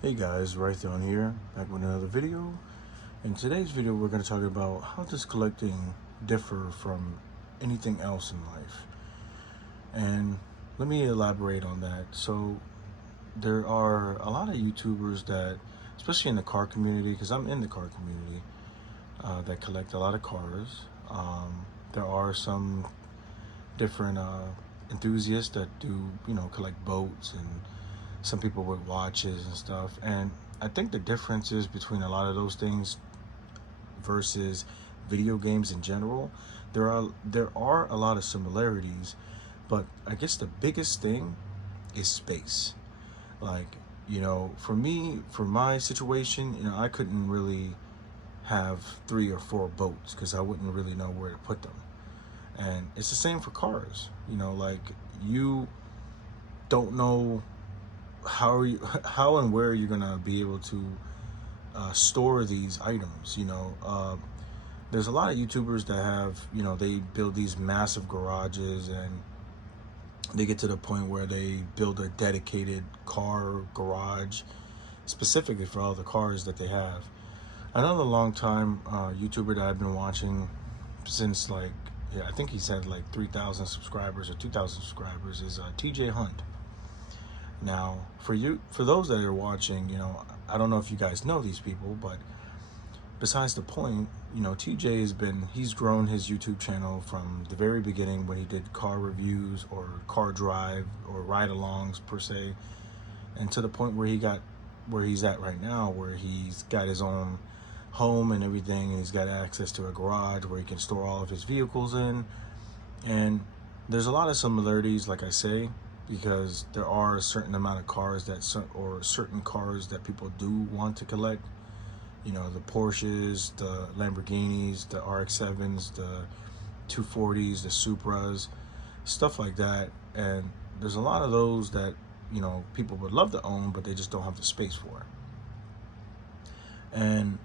Hey guys, Raytheon here, back with another video. In today's video, we're going to talk about how does collecting differ from anything else in life. And let me elaborate on that. So there are a lot of YouTubers that, especially in the car community, because I'm in the car community, that collect a lot of cars. There are some different enthusiasts that do, collect boats, and some people with watches and stuff. And I think the differences between a lot of those things versus video games in general, there are a lot of similarities, but I guess the biggest thing is space. Like, for me, for my situation, I couldn't really have 3 or 4 boats because I wouldn't really know where to put them. And it's the same for cars. Like, you don't know how and where you're gonna be able to store these items. There's a lot of YouTubers that have, they build these massive garages, and they get to the point where they build a dedicated car garage specifically for all the cars that they have. Another long time YouTuber that I've been watching since, like, yeah, I think he's had like 3,000 subscribers or 2,000 subscribers is TJ Hunt. Now, for those that are watching, I don't know if you guys know these people, but besides the point, TJ he's grown his YouTube channel from the very beginning when he did car reviews or car drive or ride-alongs per se, and to the point where he's at right now, where he's got his own home and everything, and he's got access to a garage where he can store all of his vehicles in. And there's a lot of similarities, like I say, because there are a certain amount of cars certain cars that people do want to collect. The Porsches, the Lamborghinis, the RX-7s, the 240s, the Supras, stuff like that. And there's a lot of those that, people would love to own, but they just don't have the space for. And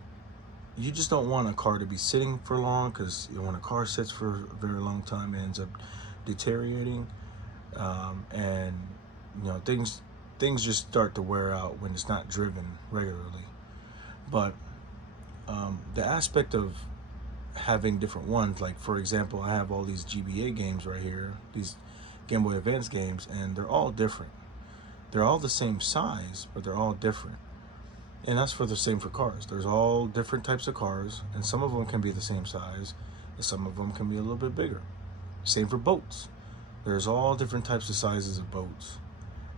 you just don't want a car to be sitting for long, because when a car sits for a very long time, it ends up deteriorating. And things just start to wear out when it's not driven regularly. But the aspect of having different ones, like, for example, I have all these GBA games right here, these Game Boy Advance games, and they're all different. They're all the same size, but they're all different. And that's for the same for cars. There's all different types of cars, and some of them can be the same size, and some of them can be a little bit bigger. Same for boats. There's all different types of sizes of boats,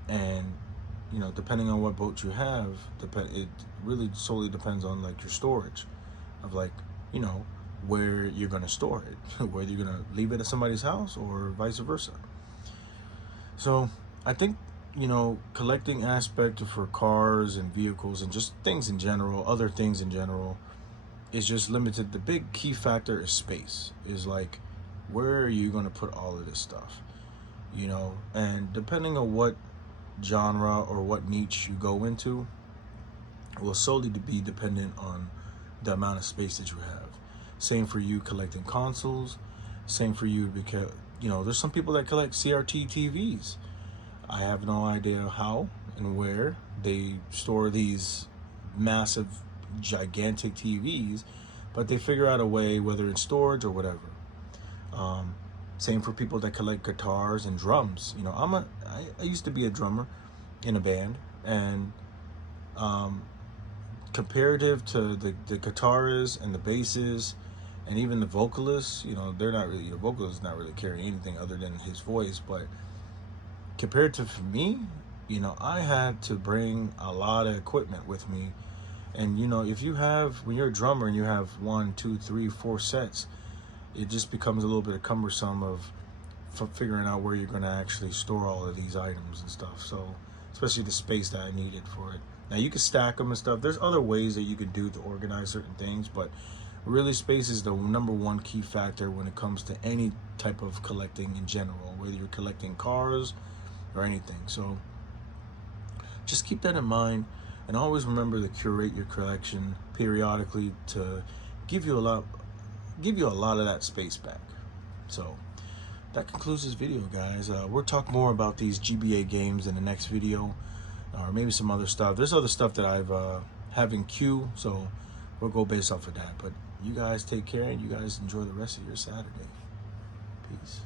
and depending on what boat you have, it really solely depends on, like, your storage of, like, where you're going to store it, whether you're going to leave it at somebody's house or vice versa. So I think, collecting aspect for cars and vehicles and just things in general, other things in general, is just limited. The big key factor is space. Is like, where are you going to put all of this stuff? And depending on what genre or what niche you go into, will solely be dependent on the amount of space that you have. Same for you collecting consoles. Same for you, because there's some people that collect CRT TVs. I have no idea how and where they store these massive, gigantic TVs, but they figure out a way, whether it's storage or whatever. Same for people that collect guitars and drums. I used to be a drummer in a band, and comparative to the guitarists and the bassists and even the vocalists, they're not really, the vocalist is not really carrying anything other than his voice. But compared to for me, I had to bring a lot of equipment with me. And if when you're a drummer and you have 1, 2, 3, 4 sets, it just becomes a little bit cumbersome of figuring out where you're going to actually store all of these items and stuff. So, especially the space that I needed for it. Now, you can stack them and stuff. There's other ways that you can do to organize certain things, but really, space is the number one key factor when it comes to any type of collecting in general, whether you're collecting cars or anything. So just keep that in mind, and always remember to curate your collection periodically to give you a lot of that space back. So that concludes this video, guys. We'll talk more about these GBA games in the next video. or maybe some other stuff. There's other stuff that I've have in queue, so we'll go based off of that. But you guys take care, and you guys enjoy the rest of your Saturday. Peace.